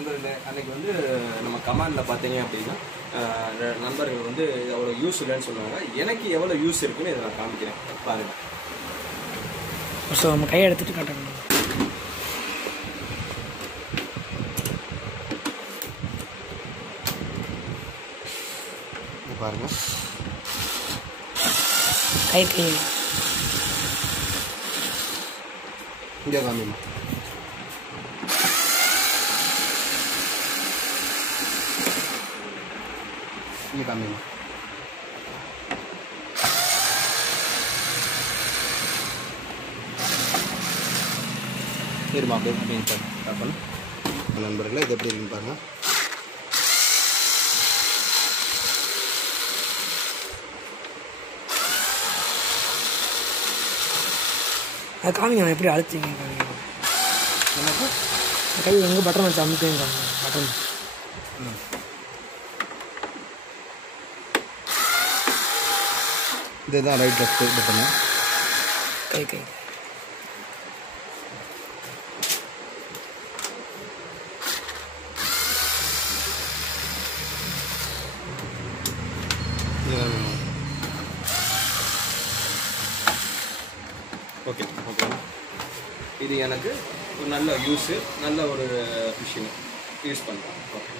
நண்பர்களே, அன்றைக்கி வந்து நம்ம கமாண்டில் பார்த்தீங்க அப்படின்னா நண்பர்கள் வந்து அவ்வளோ யூஸ் இல்லைன்னு சொல்லுவாங்க. எனக்கு எவ்வளோ யூஸ் இருக்குன்னு இதை நான் காமிக்கிறேன் பாருங்கள். ஸோ நம்ம கையை எடுத்துகிட்டு காட்டணும். பாருங்கள் கை இங்கே காமிமா. இங்கே காமிமா. இருமா அப்படியே அப்படின்னு பார்ப்போம். நண்பர்களே, இது எப்படி இருக்குன்னு பாருங்கள். அது காமிங்க எப்படி அழுத்திங்க காமிங்க. எனக்கு கை எங்கே பட்டன் வச்சு அமுத்துங்க காமிங்க. பட்டன் இதுதான் ரைட் லெஃப்ட் பட்டனு. கை கை ஓகே ஓகே. இது எனக்கு ஒரு நல்ல யூஸு, நல்ல ஒரு விஷயம் யூஸ் பண்ணுறேன். ஓகே.